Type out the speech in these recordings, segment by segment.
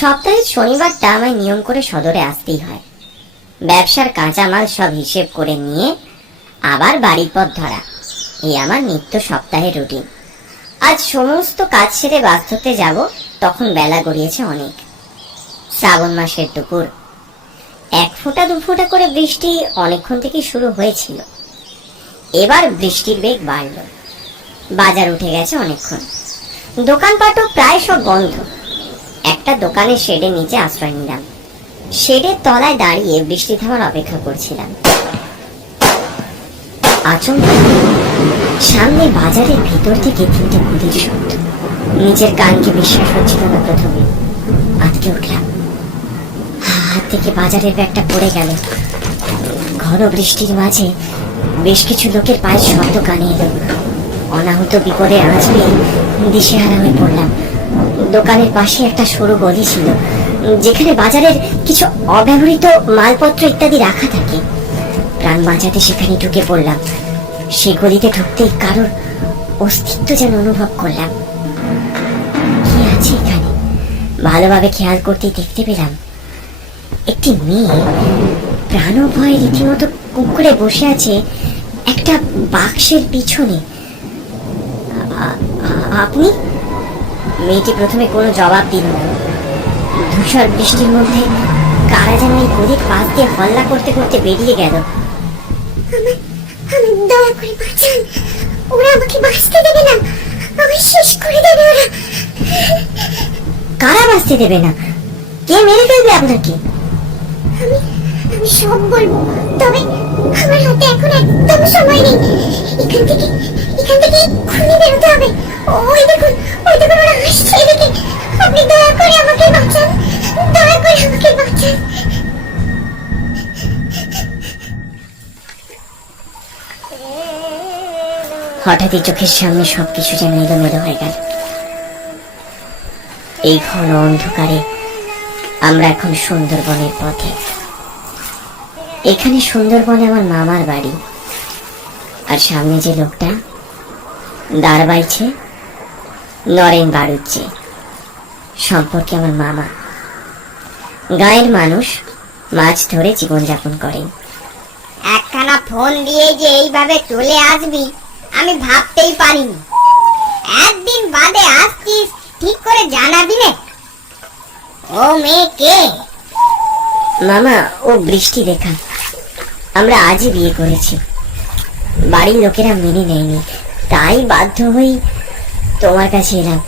সপ্তাহের শনিবারটা আমায় নিয়ম করে সদরে আসতেই হয়। ব্যবসার কাঁচামাল সব হিসেব করে নিয়ে আবার বাড়ির পথ ধরা। এই আমার নিত্য সপ্তাহের রুটিন। আজ সমস্ত কাজ সেরে বাস ধরতে যাব, তখন বেলা গড়িয়েছে অনেক। শ্রাবণ মাসের দুপুর। এক ফোঁটা, দু ফোঁটা করে বৃষ্টি অনেকক্ষণ থেকে শুরু হয়েছিল। এবার বৃষ্টির বেগ বাড়ল। বাজার উঠে গেছে অনেকক্ষণ। দোকানপাটও প্রায় সব বন্ধ। একটা দোকানের শেডের নিচে আশ্রয় নিলাম। শেডের তলায় দাঁড়িয়ে বৃষ্টি থামার অপেক্ষা করছিলাম। সামনে বাজারের ভিতর থেকে তিনটে গুলির শব্দ। নিজের কানকে বিশ্বাস হচ্ছিল না প্রথমে। আটকে উঠলাম। হাত থেকে বাজারের ব্যাগটা পড়ে গেল। ঘন বৃষ্টির মাঝে বেশ কিছু লোকের পায়ের শব্দ কানে এলো। অনাহুত বিপদে আঁচ পেয়ে দিশেহারা হয়ে পড়লাম। দোকানের পাশে একটা সরু গলি ছিল, যেখানে বাজারের কিছু অব্যবহৃত মালপত্র ইত্যাদি রাখা থাকে। প্রাণ বাঁচাতে সেখানে ঢুকে পড়লাম। সে গলিতে ঢুকতেই কারোর অস্তিত্ব যেন অনুভব করলাম। কি আছে এখানে? ভালোভাবে খেয়াল করতেই দেখতে পেলাম, একটি মেয়ে প্রাণ প্রাণভয়ে রীতিমতো কুকুরে বসে আছে একটা বাক্সের পিছনে। আপনি? মেয়েটি প্রথমে কোনো জবাব দিল না। ধূসর বৃষ্টির মধ্যে কারা যেন এই গলির পাশ দিয়ে হল্লা করতে করতে বেরিয়ে গেল। দয়া করে বাঁচান। ওরা আমাকে বাঁচতে দেবে না। আমি শেষ করে দেবে ওরা। কারা বাঁচতে দেবে না? কে মেরে ফেলবে আপনাকে? আমি আমি সব বলব তবে আমার হাতে এখন একদম সময় নেই। এখান থেকে এখান থেকে এক্ষুনি বেরোতে হবে। ওই দেখুন হঠাৎই চোখের সামনে সবকিছু যেন এলোমেলো হয়ে গেল। এই ঘন অন্ধকারে আমরা এখন সুন্দরবনের পথে। এখানে সুন্দরবনে আমার মামার বাড়ি। আর সামনে যে লোকটা, দাঁড় বাইছে নরেন বাড়ুচ্ছে সম্পর্কে আমার মামা। গায়ের মানুষ মাছ ধরে জীবনযাপন করেন। একখানা ফোন দিয়ে যে এইভাবে চলে আসবি আমি ভাবতেই পারিনি। একদিন বাদে আসছিস ঠিক করে জানাবি নে। ও মেয়ে কে? মামা ও বৃষ্টি রেখা আমরা আজই বিয়ে করেছি। বাড়ির লোকেরা মেনে নেয়নি। তাই বাধ্য হই তোমার কাছে এলাম।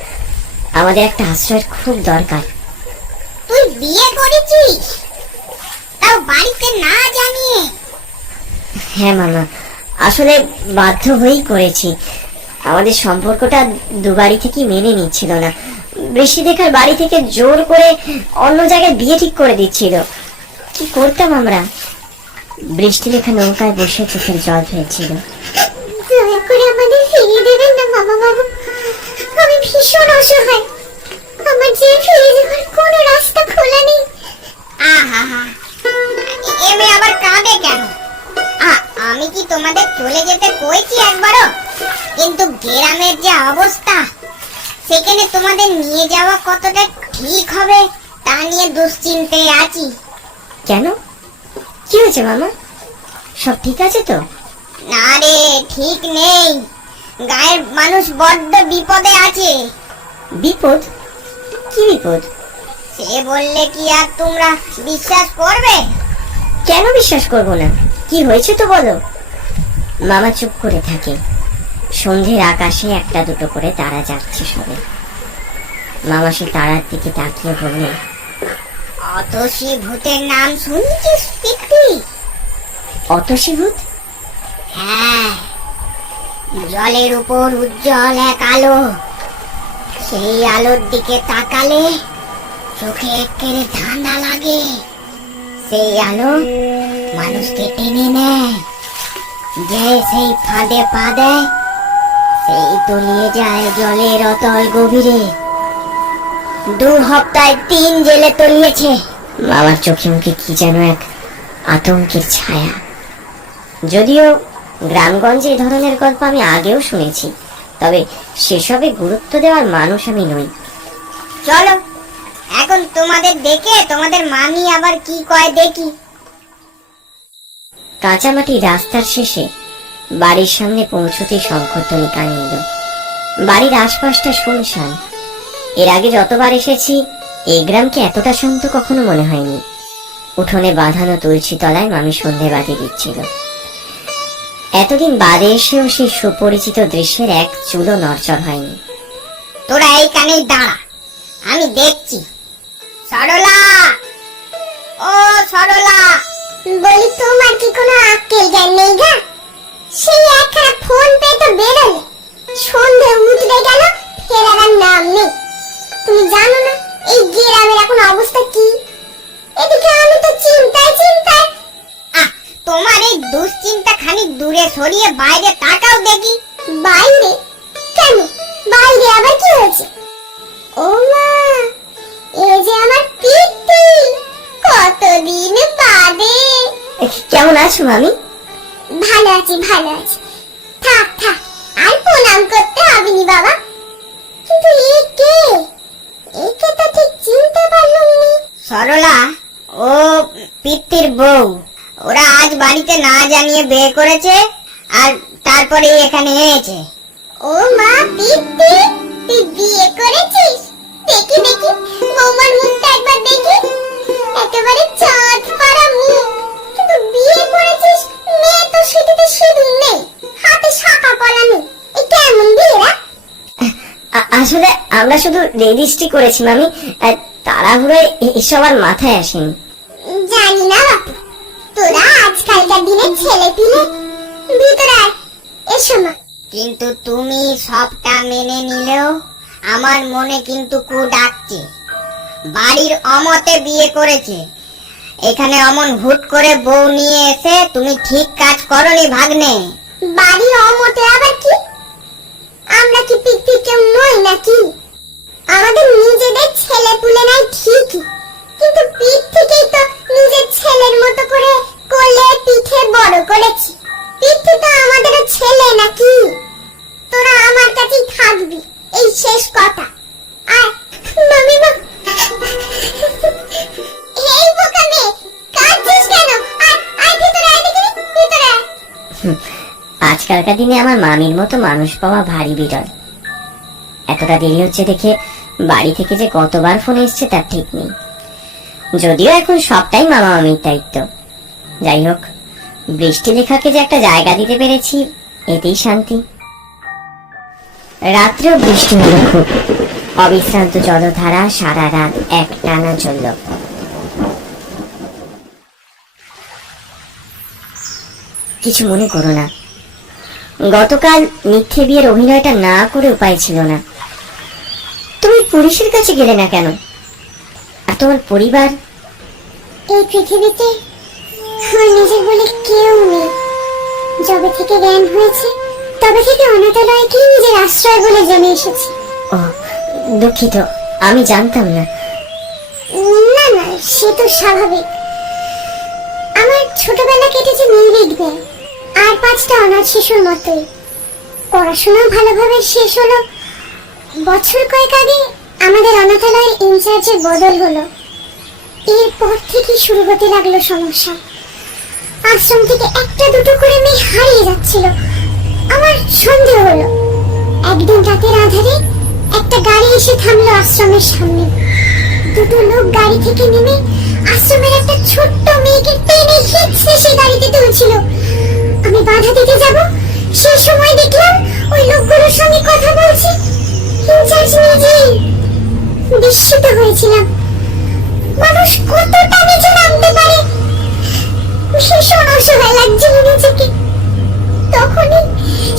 আমাদের একটা আশ্রয়ের খুব দরকার। তুই বিয়ে করেছিস? তাও বাড়িতে না জানিয়ে। হ্যাঁ মামা। আসলে বাধ্য হয়েই করেছি। আমাদের সম্পর্কটা দু বাড়ি থেকেই মেনে নিচ্ছিল না। বৃষ্টি দেখার বাড়ি থেকে জোর করে অন্য জায়গায় বিয়ে ঠিক করে দিচ্ছিল। কি করতাম আমরা? বৃষ্টি লেখা নৌকায় বসে চোখের জল ফেলছিল। দয়া করে আমাদের ফিরিয়ে দেবেন না বাবু। আমি ভীষণ অসহায় আমার যে ফিরে যাওয়ার কোনো রাস্তা খোলা নেই। আহা এমে আবার কাঁদে কেন? আমি কি তোমাদের চলে যেতে কইছি একবারও? কিন্তু গ্রামের যে অবস্থা সেখানে তোমাদের নিয়ে যাওয়া কতটা ঠিক হবে তা নিয়ে দুশ্চিন্তে আছি। কেন? কি হয়েছে মামা? সব ঠিক আছে তো? না রে ঠিক নেই। গায়ের মানুষ বড্ড বিপদে আছে। বিপদ? কি বিপদ? সে বললে কি আর তোমরা বিশ্বাস করবে? কেন বিশ্বাস করব না? কি হয়েছে তো বলো। মামা চুপ করে থাকে। সন্ধ্যের আকাশে একটা দুটো করে তারা যাচ্ছে সবে। মামা সে তারার দিকে তাকিয়ে বললেন অতসী ভূতের নাম শুনছিস পিত্তি অতসী ভূত? হ্যাঁ। জলের উপর উজ্জ্বল এক আলো। সেই আলোর দিকে তাকালে চোখে একেরে ঠান্ডা লাগে। সেই আলো মানুষকে টেনে নেয়। যে সেই ফাঁদে পা দেয়, সেই তলিয়ে যায় জলের অতল গভীরে। দু হপ্তায় তিন জেলে তলিয়েছে। মামার চোখে মুখে কি যেন এক আতঙ্কের ছায়া। যদিও গ্রামগঞ্জে এই ধরনের গল্প আমি আগেও শুনেছি তবে সেসবে গুরুত্ব দেওয়ার মানুষ আমি নই। চলো এখন তোমাদের দেখে তোমাদের মামি আবার কি কয় দেখি। কাঁচামাটি রাস্তার শেষে বাড়ির সামনে পৌঁছতে শঙ্করধ্বনি কানে এলো বাড়ির আশপাশটা শুনশান। এর আগে যতবার এসেছি এই গ্রামকে এতটা শান্ত কখনো মনে হয়নি। উঠোনে বাঁধানো তুলসী তলায় মামি সন্ধে বাতি দিচ্ছিল। এতদিন বাদে এসেও সেই সুপরিচিত দৃশ্যের এক চুলো নড়চড় হয়নি। তোরা এইখানেই দাঁড়া আমি দেখছি। সরলা! ও সরলা! বলি তোমার কি কোনো আক্কেল জ্ঞান নেই গা? সেই একখানা ফোন পে তো বেরোলে। সন্ধে উঠলে গেল ফেরার নাম নেই? তুমি জানো না এই গ্রামের এখন অবস্থা কি? এদিকে আমি তো চিন্তায় চিন্তায় তোমার এই দুশ্চিন্তা খানিক দূরে সরিয়ে বাইরে তাকাও দেখি। বাইরে? কেন? বাইরে আবার কি হয়েছে? ও মা এ যে আমার পিত্তি কতদিন বাদে। এ, কেমন আছো মামি? ভালো আছি ভালো আছি। থাক থাক আর প্রণাম করতে হবে নি বাবা। কিন্তু একে একে তো ঠিক চিনতে পারলাম নি। সরলা ও পিত্তির বউ। ওরা আজ বাড়িতে না জানিয়ে বিয়ে করেছে আর তারপরে এখানে এনেছে ও মা পিত্তি তুই বিয়ে করেছিস? দেখি দেখি বৌমার মুখটা একবার দেখি। একেবারে চাঁদ পাড়া মুখ। কিন্তু বিয়ে করেছিস মেয়ে তো সেটিতে সিঁদুর নেই। হাতে শাখা পলা নেই। এ কেমন বিয়েরা আসলে আমরা শুধু রেজিস্ট্রি করেছি মামি। তাড়াহুড়োয় এসব আর মাথায় আসেনি। জানি না বাপু। তোরা আজকালকার দিনে ছেলে পিলে ভিতরে আয়। এসো মা। কিন্তু তুমি সবটা মেনে নিলেও আমার মনে কিন্তু কু ডাকছে বাড়ির অমতে বিয়ে করেছে। এখানে অমন হুট করে বউ নিয়ে এসে তুমি ঠিক কাজ করনি ভাগ্নে। বাড়ি অমতে আবার কি? আমরা কি পিকপি কেউ নই নাকি? আমাদের নিজেদের ছেলে দিনে আমার মামির মতো মানুষ পাওয়া ভারী বিরল। এতটা দেরি হচ্ছে দেখে বাড়ি থেকে যে কতবার ফোন এসছে তার ঠিক নেই। যদিও এখন সবটাই মামা মামির দায়িত্ব। যাই হোক, বৃষ্টি লেখাকে যে একটা জায়গা দিতে পেরেছি, এতেই শান্তি। রাত্রেও বৃষ্টি হলো খুব। অবিশ্রান্ত জলধারা সারা রাত এক টানা চলল কিছু মনে করো না। গতকাল মিথ্যে বিয়ের অভিনয়টা না করে উপায় ছিল না। তুমি পুলিশের কাছে গেলে না কেন? আর তোমার পরিবার? এই পৃথিবীতে আমার নিজের বলে কেউ নেই। যবে থেকে জ্ঞান হয়েছে তবে থেকে অনাথালয়কেই নিজের আশ্রয় বলে জেনে এসেছি। ও দুঃখিত আমি জানতাম না। না না সে তো স্বাভাবিক। আমার ছোটবেলা কেটেছে নির্বিঘ্নে। আর পাঁচটা অনাথ শিশুর মতোই। পড়াশোনা ভালোভাবে শেষ হলো। বছর কয়েক আগে আমাদের অনাথালয়ের ইনচার্জের বদল হলো। এরপর থেকে শুরু হতে লাগল সমস্যা। আশ্রম থেকে একটা দুটো করে মেয়ে হারিয়ে যাচ্ছিল। আমার সন্দেহ হলো। একদিন রাতের আধারে একটা গাড়ি এসে থামলো আশ্রমের সামনে। দুটো লোক গাড়ি থেকে নেমে আশ্রমের একটা ছোট্ট মেয়েকে টেনে হিঁচড়ে সেই গাড়িতে তুলছিল। আমি বাধা দিতে যাব? সেই সময় দেখলাম ওই লোকগুলোর সঙ্গে কথা বলছে। ইনচার্জ নিজেই বিস্মিত হয়েছিলাম। মানুষ কতটা নিচে নামতে পারে। ভীষণ অসহায় লাগছিল নিজেকে তখনই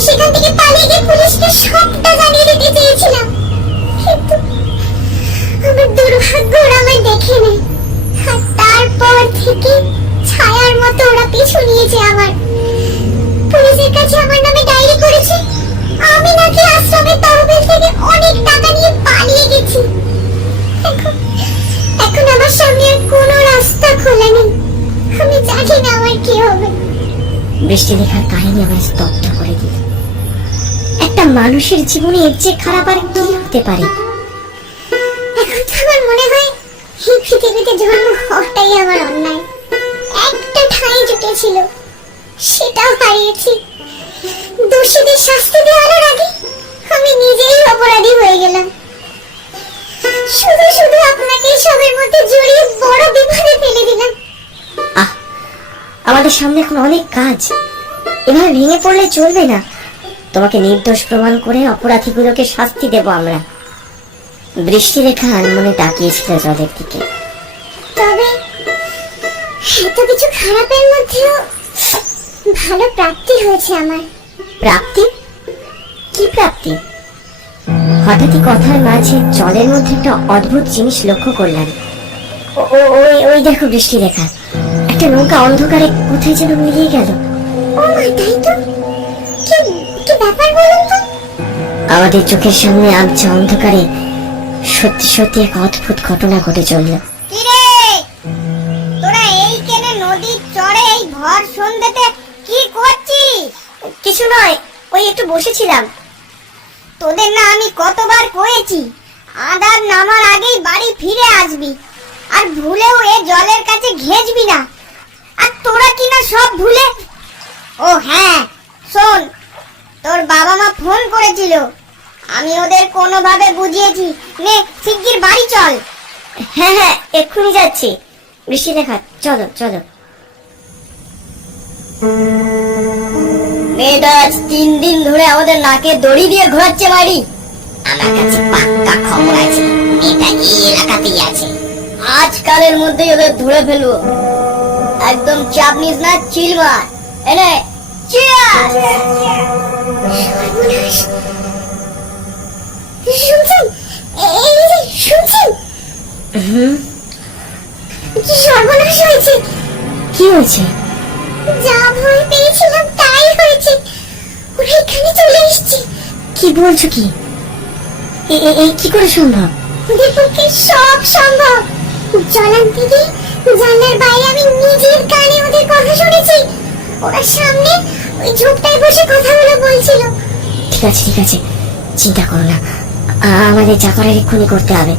সেখান থেকে পালিয়ে গিয়ে পুলিশকে সবটা জানিয়ে দিতে চেয়েছিলাম। কিন্তু বৃষ্টি লেখার কাহিনী আমায় স্তব্ধ করে দিল। একটা মানুষের জীবনে এর চেয়ে খারাপ আর কি হতে পারে? এখন তো আমার মনে হয় এই পৃথিবীতে জন্ম হওয়াটাই আমার অন্যায়। একটা ঠাঁই জুটেছিল, সেটাও হারিয়েছি। দোষীদের শাস্তি দেওয়ার আগে আমি নিজেই অপরাধী হয়ে গেলাম। শুধু শুধু আপনাকে সবের মধ্যে জড়িয়ে বড় বিপদে ফেলে দিলাম। আমাদের সামনে এখন অনেক কাজ। এভাবে ভেঙে পড়লে চলবে না। তোমাকে নির্দোষ প্রমাণ করে অপরাধীগুলোকে শাস্তি দেব আমরা। বৃষ্টি রেখা আনমনে তাকিয়েছিল জলের দিকে। তবে এত কিছু খারাপের মধ্যেও ভালো প্রাপ্তি হয়েছে আমার। প্রাপ্তি? কি প্রাপ্তি? হঠাৎই কথার মাঝে জলের মধ্যে একটা অদ্ভুত জিনিস লক্ষ্য করলাম। ওই ওই দেখো বৃষ্টি রেখা। একটা নৌকা অন্ধকারে কোথায় যেন মিলিয়ে গেল। ও মা তাই তো। কি কি ব্যাপার বলুন তো? আমাদের চোখের সামনে আবছা অন্ধকারে সত্যি সত্যি এক অদ্ভুত ঘটনা ঘটে চলল। কিরে তোরা এই কেনে নদীর চড়ে এই ভর সন্ধ্যেতে কি করছিস? কিছু নয় ওই একটু বসেছিলাম। তোদের না আমি কতবার কয়েছি আদার নামার আগেই বাড়ি ফিরে আসবি আর ভুলেও এ জলের কাছে ঘেঁচবি না। আর তোরা কি না সব ভুলে? ও হ্যাঁ শোন, তোর বাবা মা ফোন করেছিল। আমি ওদের কোনোভাবে বুঝিয়েছি। নে, শিগগির বাড়ি চল। হ্যাঁ হ্যাঁ এক্ষুনি যাচ্ছি। বৃষ্টি রেখা চলো চলো। মেয়েটা তিন দিন ধরে আমাদের নাকে দড়ি দিয়ে ঘোরাচ্ছে বাড়ি। আমার কাছে পাক্কা খবর আছে। এটা এই এলাকাতেই আছে। আজকালের মধ্যেই ওদের ধরে ফেলব। একদম চাপ নিস না চিল মার। এনে! শুনছেন? শুনছেন? হুম? কি সর্বনাশ হয়েছে? কি হয়েছে? যা ভয় পেয়েছিলাম তাই হয়েছে। ওরা এখানে চলে এসেছে। কি বলছো কি? এ- এ- এই কি করে সম্ভব? ওদের পক্ষে সব সম্ভব। জলান থেকে জানলার বাইরে আমি নিজের কানে ওদের কথা শুনেছি। ওরা সামনে ওই ঝোপটায় বসে কথাগুলো বলছিল। ঠিক আছে ঠিক আছে, চিন্তা করো না। আমাদের যা করার এক্ষুনি করতে হবে।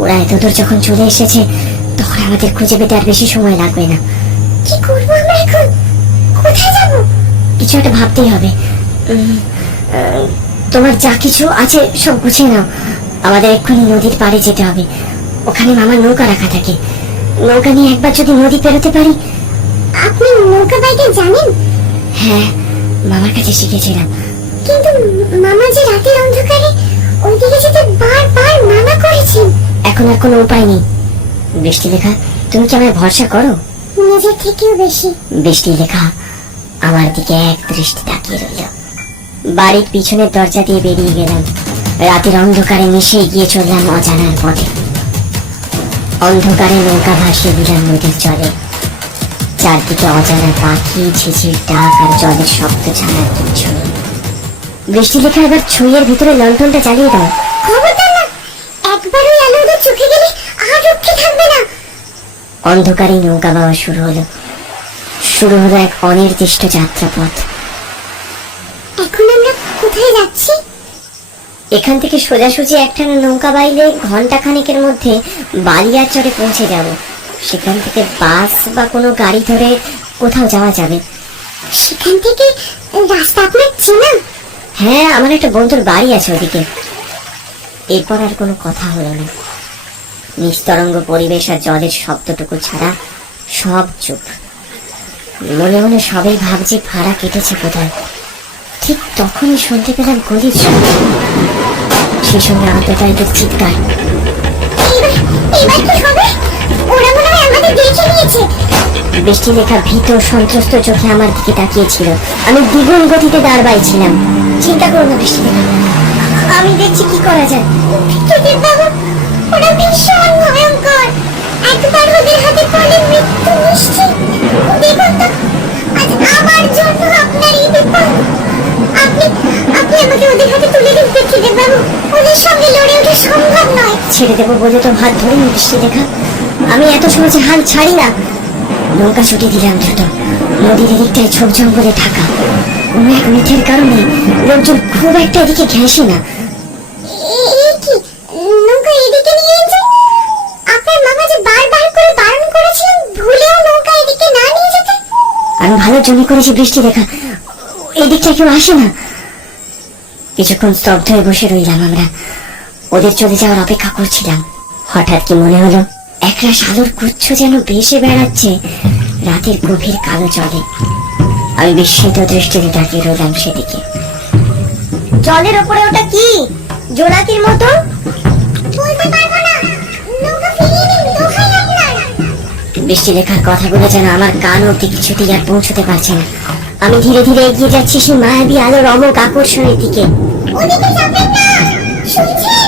ওরা এতদূর যখন চলে এসেছে, তখন আমাদের খুঁজে পেতে আর বেশি সময় লাগবে না। কি করব আমরা এখন? কোথায় যাব? কিছু একটা ভাবতেই হবে। তোমার যা কিছু আছে সব গুছিয়ে নাও। আমাদের এক্ষুনি নদীর পাড়ে যেতে হবে। ওখানে মামার নৌকা রাখা থাকে। নৌকা নিয়ে একবার যদি নদী পেরোতে পারি। আপনি নৌকা বাইকে জানেন? হ্যাঁ মামার কাছে শিখেছিলাম। কিন্তু মামা যে রাতের অন্ধকারে ওইদিকে যেতে বারবার মানা করেছেন। এখন আর কোনো উপায় নেই। বৃষ্টি লেখা তুমি কি আমায় ভরসা করো? নিজের থেকেও বেশি। বৃষ্টি লেখা আমার দিকে এক দৃষ্টি তাকিয়ে রইল। বাড়ির পিছনের দরজা দিয়ে বেরিয়ে গেলাম। রাতের অন্ধকারে মিশে গিয়ে চললাম অজানার পথে। অন্ধকারে নৌকা ভাসিয়ে দিলাম নদীর জলে। চারদিকে অজানা পাখি ঝিঝির ডাক আর জলের শব্দ ছাড়া কিচ্ছু নেই। বৃষ্টি লেখা এবার ছুঁয়ের ভিতরে লন্ঠনটা চালিয়ে দাও। একবার ওই আলো চোখে গেলে আর রক্ষে থাকবে না। অন্ধকারে নৌকা বাওয়া শুরু হলো। শুরু হলো এক অনির্দিষ্ট যাত্রাপথ। এখন আমরা কোথায় যাচ্ছি? এখান থেকে সোজাসুজি একটানা নৌকা বাইলে ঘণ্টা খানেকের মধ্যে বালিয়ার চরে পৌঁছে যাব। সেখান থেকে বাস বা কোনো গাড়ি ধরে কোথাও যাওয়া যাবে। সেখান থেকে রাস্তা আপনার চেনা? হ্যাঁ আমার একটা বন্ধুর বাড়ি আছে ওদিকে। এরপর আর কোনো কথা হলো না। নিস্তরঙ্গ পরিবেশ আর জলের শব্দটুকু ছাড়া সব চুপ। মনে মনে সবাই ভাবছে ভাড়া কেটেছে কোথায়? ঠিক তখনই শুনতে পেলাম গলির শব্দ সেই সঙ্গে আততায়ীদের চিৎকার বৃষ্টি লেখা ভীত সন্ত্রস্ত চোখে আমার দিকে তাকিয়েছিল। আমি দ্বিগুণ গতিতে দাঁড় বাইছিলাম চিন্তা করো না বৃষ্টি লেখা। আমি দেখছি কি করা যায়। বাবু ওরা ভীষণ ভয়ঙ্কর। ছেড়ে দেবো বলে তো হাত ধরে বৃষ্টি দেখা। আমি এত সহজে হাল ছাড়ি না। নৌকা ছুটি দিলাম দ্রুত নদীর দিকটায় ঝোপ জঙ্গলে ঢাকা। কোনো এক মিঠের কারণে লোকজন খুব একটা এদিকে ঘেঁষে না। আমি ভালো জমি করেছি বৃষ্টি দেখা। এদিকটা কেউ আসে না। কিছুক্ষণ স্তব্ধ হয়ে বসে রইলাম আমরা। ওদের চলে যাওয়ার অপেক্ষা করছিলাম। হঠাৎ কি মনে হলো একরাশ আলোর গুচ্ছ যেন ভেসে বেড়াচ্ছে রাতের গভীর কালো জলে। আমি বিস্মিত দৃষ্টিতে তাকিয়ে রইলাম সেদিকে। জলের ওপরে ওটা কি? জোনাকির মতো? বৃষ্টি লেখার কথাগুলো যেন আমার কান অব্দি কিছুতেই আর পৌঁছতে পারছে না। আমি ধীরে ধীরে এগিয়ে যাচ্ছি সেই মায়াবী আলোর অমোক আকর্ষণের দিকে। ওদিকে যাবেন না। শুনছেন?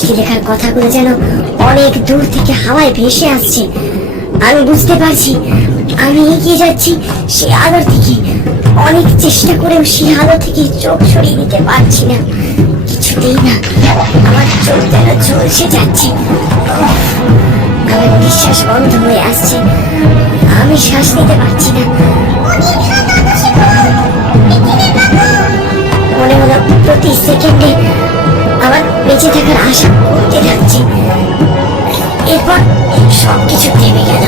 বৃষ্টি লেখার কথাগুলো যেন অনেক দূর থেকে হাওয়ায় ভেসে আসছে। আমি বুঝতে পারছি, আমি এগিয়ে যাচ্ছি সে আলোর থেকে। অনেক চেষ্টা করেও সে আলো থেকে চোখ সরিয়ে নিতে পারছি না। কিছুতেই না, আমার চোখ যেন ঝলসে যাচ্ছে। আমার নিঃশ্বাস বন্ধ হয়ে আসছে। আমি শ্বাস নিতে পারছি না। মনে হলো প্রতি সেকেন্ডে বেঁচে থাকার আশা কমতে থাকছে এরপর সবকিছু থেমে গেল।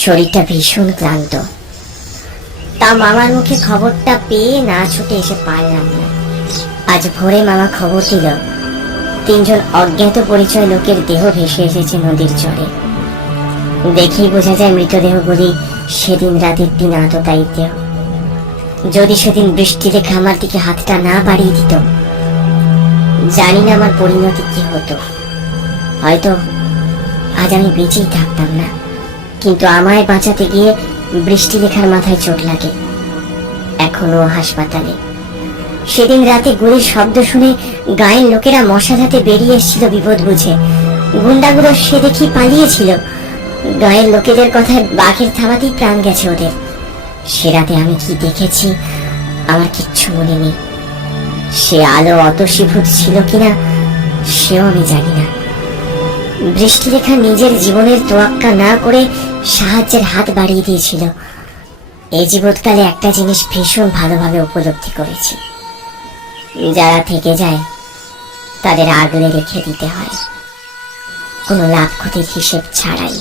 শরীরটা ভীষণ ক্লান্ত। তা মামার মুখে খবরটা পেয়ে না ছুটে এসে পারলাম না। আজ ভোরে মামা খবর দিল তিনজন অজ্ঞাত পরিচয় লোকের দেহ ভেসে এসেছে নদীর চরে দেখেই বোঝা যায় মৃতদেহগুলি সেদিন রাতের দিন আততায়ীর দেহ। যদি সেদিন বৃষ্টি দেখে আমার দিকে হাতটা না বাড়িয়ে দিত, জানি না আমার পরিণতি কি হতো। হয়তো আজ আমি বেঁচেই থাকতাম না, কিন্তু আমায় বাঁচাতে গিয়ে বৃষ্টি লেখার মাথায় চোট লাগে, এখনও হাসপাতালে। সেদিন রাতে গুলির শব্দ শুনে গায়ের লোকেরা মশার হাতে বেরিয়ে এসেছিল বিপদ বুঝে। গুন্ডাগুলো সে দেখি পালিয়েছিল। গায়ের লোকেদের কথায় বাঘের থামাতেই প্রাণ গেছে ওদের। সে রাতে আমি কি দেখেছি, আমার কিচ্ছু মনে নেই। সে আলো অতসীভূত ছিল কিনা, সেও আমি জানি না। বৃষ্টিরেখা নিজের জীবনের তোয়াক্কা না করে সাহায্যের হাত বাড়িয়ে দিয়েছিল। এই জীবৎকালে একটা জিনিস ভীষণ ভালোভাবে উপলব্ধি করেছি। যারা থেকে যায় তাদের আগলে রেখে দিতে হয়। কোনো লাভ ক্ষতির হিসেব ছাড়াই।